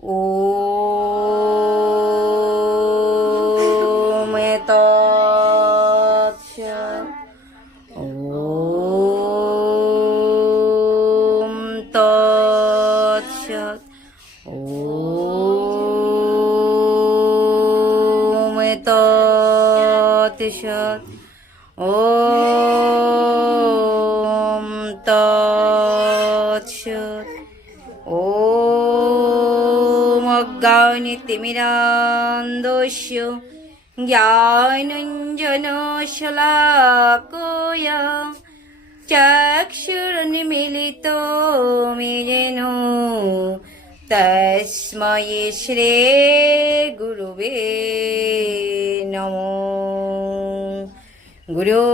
ওম তৎসৎ। ওম তৎসৎ। ওম তৎসৎ। ওম তৎসৎ। ওম অজ্ঞানতিমিরান্ধস্য জ্ঞানাঞ্জনশলাকয়া চক্ষুর্নিমীলিतं येन তস্मै শ্রী গুরুবে নমঃ। গুরু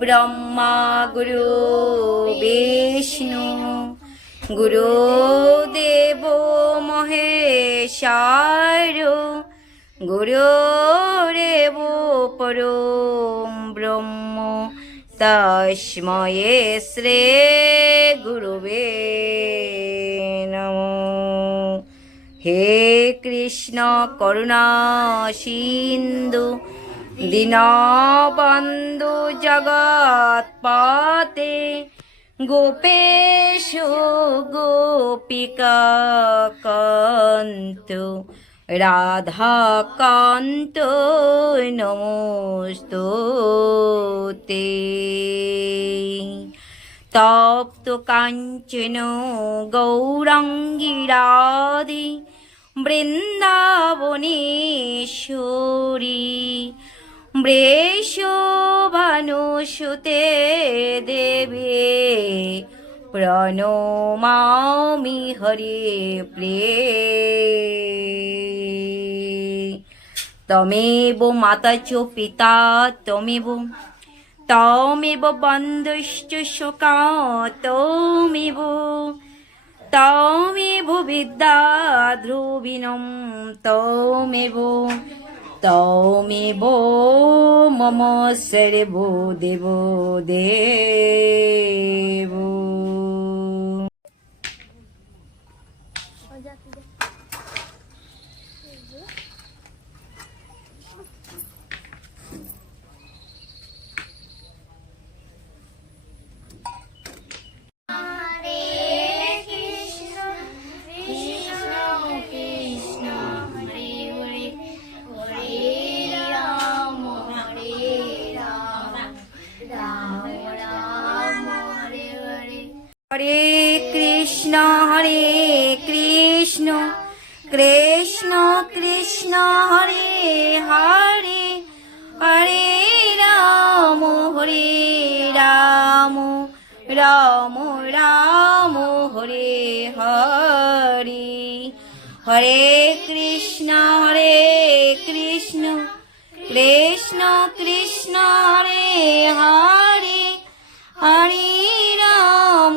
ব্রহ্মা গুরু বিষ্ণু গুরুদেব মহেশ্বর গুরুরেব পরম ব্রহ্ম তস্मै শ্রী গুরুবে নমঃ। হে কৃষ্ণ করুণা সিন্ধু দীনবন্ধু জগৎপতে গোপেশ গোপিকা কান্ত রাধাকান্ত নমস্তুতে। তপ্ত কাঞ্চন গৌরাঙ্গী রাধে বৃন্দাবনেশ্বরী বৃষভানুসুতে দেবে প্রণমামি হরে প্রিয়ে। তমেব মাতা চ পিতা তমেব তমেব বন্ধুশ্চ সখা তমেব তমেব বিদ্যা ধ্রুবিণম তমেব তমেব মম সর্বো দেব দেব। হরে কৃষ্ণ কৃষ্ণ কৃষ্ণ হরে হরে হরে রাম রাম রাম হরে হরে। হরে কৃষ্ণ কৃষ্ণ কৃষ্ণ হরে হরে হরে রাম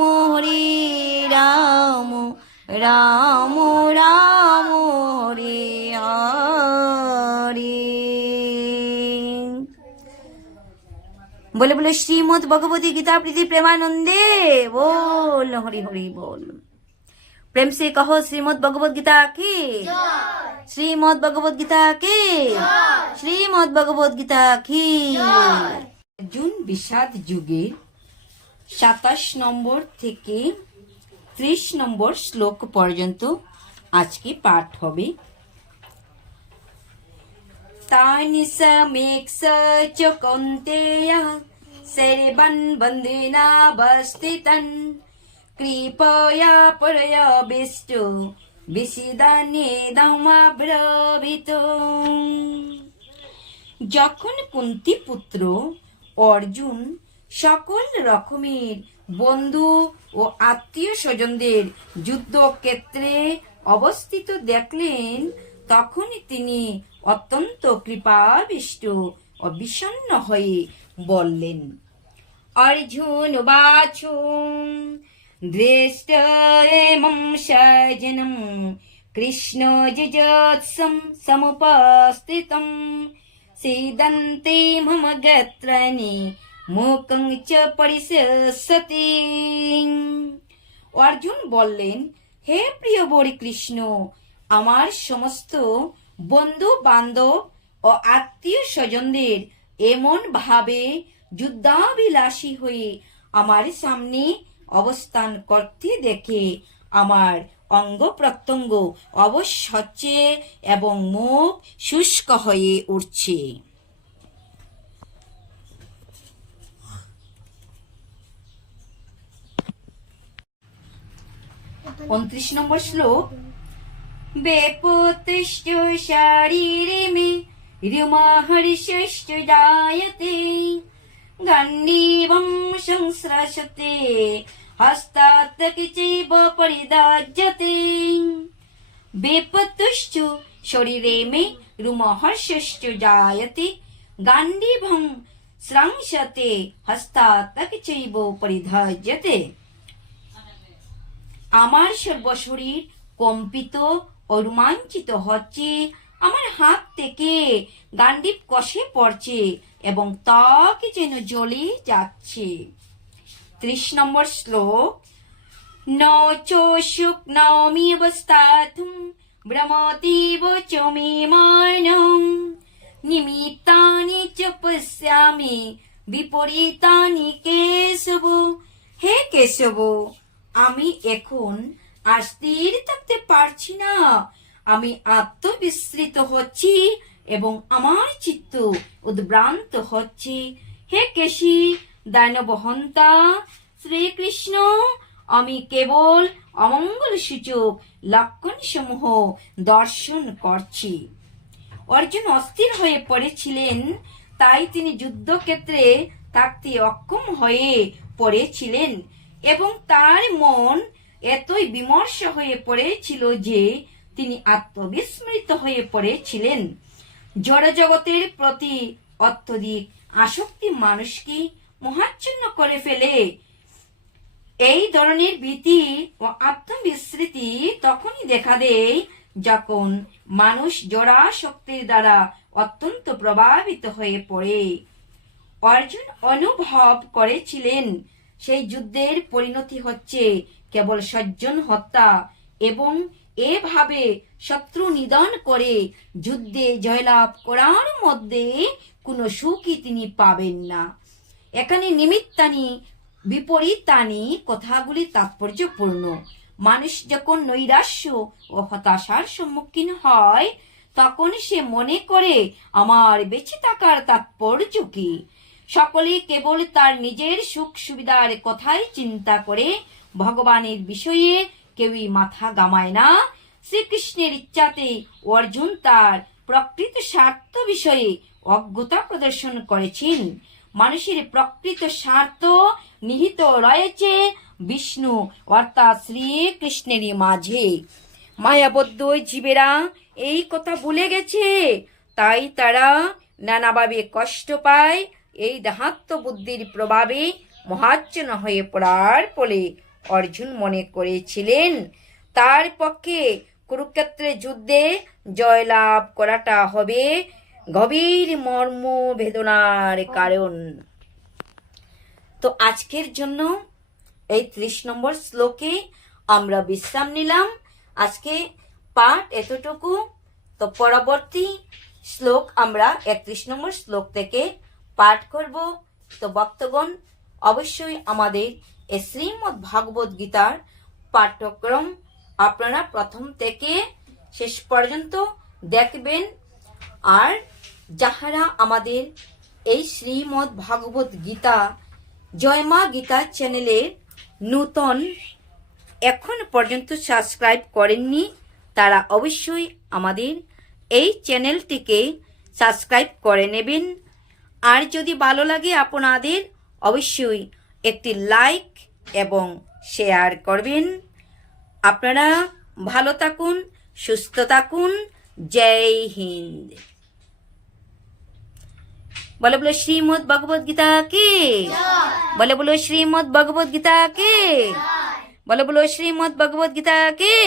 রাম রাম হরে হরে। बोले बोले श्रीमद् भगवती गीता प्रीति प्रेमानंदे बोल। हरि हरि बोल। प्रेम से कहो श्रीमद् भगवत गीता की, श्रीमद् भगवत गीता की, श्रीमद् भगवत गीता की। अर्जुन বিষাদ যুগের 27 নম্বর থেকে 30 নম্বর শ্লোক পর্যন্ত আজকে পাঠ হবে। तानि समेक्ष च कौन्तेय सर्वन् बन्धनावस्थितन् कृपया परयाविष्टो विषिदानेदमब्रवीत्। যখন কুন্তি পুত্র অর্জুন সকল রকমের বন্ধু ও আত্মীয় স্বজনদের যুদ্ধক্ষেত্রে অবস্থিত দেখলেন, তখনই তিনি অত্যন্ত কৃপাবিষ্ট ও বিষণ্ণ হয়ে বললেন। অর্জুন বাচু দৃষ্টরেমং সজনম কৃষ্ণ যজৎসম সমুপস্থিতম सीदन्ते मम गत्राणि মুখং চ পরিশসতি। অর্জুন বললেন, হে প্রিয় বরি কৃষ্ণ, আমার সমস্ত বন্ধু বান্ধব ও আত্মীয় স্বজনদের এমন ভাবে যুদ্ধাবিলাসী হয়ে আমার সামনে অবস্থান করতে দেখে আমার অঙ্গ প্রত্যঙ্গ অবশ্য হচ্ছে এবং মুখ শুষ্ক হয়ে উঠছে। 29 নম্বর শ্লোক। বেপতিশ্চ শারীরে মে হৃমহর্ষশ্চ জায়তে গান্ডীবং সংস্রশতে হস্তাৎ কিচিব পরিধার্যতে। বেপতুশ্চ শরীরে মে রুমহর্ষশ্চ জায়তে গান্ডীবং সংস্রশতে হস্তাৎ কিচিব পরিধার্যতে। আমার সর্বশরীর কম্পিত ও রোমাঞ্চিত হচ্ছে, আমার হাত থেকে গান্ডীব কষে পড়ছে এবং ত্বক যেন জ্বলে যাচ্ছে। 30 নম্বর শ্লোক। ন চোশুক নমি অবস্থাতুম ভ্রমতীব চ মে মনঃ নিমিত্তানি চ পশ্যামি বিপরীতানি কেশব। হে কেশব, আমি এখন আর স্থির থাকতে পারছি না, আমি আত্মবিস্মৃত হচ্ছি এবং আমার চিত্ত উদ্ভ্রান্ত হচ্ছে। হে কেশী দানবহন্তা শ্রীকৃষ্ণ, আমি কেবল অমঙ্গল সূচক লক্ষণ সমূহ দর্শন করছি। অর্জুন অস্থির হয়ে পড়েছিলেন, তাই তিনি যুদ্ধক্ষেত্রে থাকতে অক্ষম হয়ে পড়েছিলেন এবং তার মন এতই বিমর্ষ হয়ে পড়েছিল যে তিনি আত্মবিস্মৃত হয়ে পড়েছিলেন। জড়জগতের প্রতি অত্যধিক আসক্তি মানুষকে মোহাচ্ছন্ন করে ফেলে। এই ধরনের ভীতি ও আত্মবিস্মৃতি তখনই দেখা দেয় যখন মানুষ জড়াসক্তির দ্বারা অত্যন্ত প্রভাবিত হয়ে পড়ে। অর্জুন অনুভব করেছিলেন সেই যুদ্ধের পরিণতি হচ্ছে কেবল সজ্জন হত্যা এবং এভাবে শত্রু নিধন করে যুদ্ধে জয়লাভ করার মধ্যে কোনো সুখই তিনি পাবেন না। এখানে নিমিত্তানি বিপরীতানি কথাগুলি তাৎপর্যপূর্ণ। মানুষ যখন নৈরাশ্য ও হতাশার সম্মুখীন হয় তখন সে মনে করে আমার বেঁচে থাকার তাৎপর্য কি। সকলে কেবল তার নিজের সুখ সুবিধার কথাই চিন্তা করে, ভগবানের বিষয়ে কেউই মাথা গামায় না। শ্রীকৃষ্ণের ইচ্ছাতে অর্জুন তার প্রকৃত স্বার্থ বিষয়ে অজ্ঞতা প্রদর্শন করেছেন। মানুষের প্রকৃত স্বার্থ নিহিত রয়েছে বিষ্ণু অর্থাৎ শ্রীকৃষ্ণেরই মাঝে। মায়াবদ্ধ জীবেরা এই কথা ভুলে গেছে, তাই তারা নানাভাবে কষ্ট পায়। এই দেহাত্ম বুদ্ধির প্রভাবে মোহাচ্ছন্ন হয়ে পড়ার ফলে অর্জুন মনে করেছিলেন তার পক্ষে কুরুক্ষেত্রের যুদ্ধে জয়লাভ করাটা হবে গভীর মর্ম বেদনার কারণ। তো আজকের জন্য এই 30 নম্বর শ্লোকে আমরা বিশ্রাম নিলাম। আজকে পাঠ এতটুকু। তো পরবর্তী শ্লোক আমরা 31 নম্বর শ্লোক থেকে পাঠ করব। তো ভক্তগণ অবশ্যই আমাদের এই শ্রীমদ্ ভাগবত গীতার পাঠ্যক্রম আপনারা প্রথম থেকে শেষ পর্যন্ত দেখবেন। আর যাহারা আমাদের এই শ্রীমদ্ ভাগবত গীতা জয়মা গীতা চ্যানেলের নূতন এখন পর্যন্ত সাবস্ক্রাইব করেননি, তারা অবশ্যই আমাদের এই চ্যানেলটিকে সাবস্ক্রাইব করে নেবেন। আর যদি ভালো লাগে আপনাদের অবশ্যই একটি লাইক এবং শেয়ার করবেন। আপনারা ভালো থাকুন, সুস্থ থাকুন। জয় হিন্দ। বলে বলো শ্রীমদ্ ভগবদ গীতা কে, বলে বলো শ্রীমদ্ ভগবদ গীতা কে, বলে বলো শ্রীমদ্ ভগবদ গীতা কে।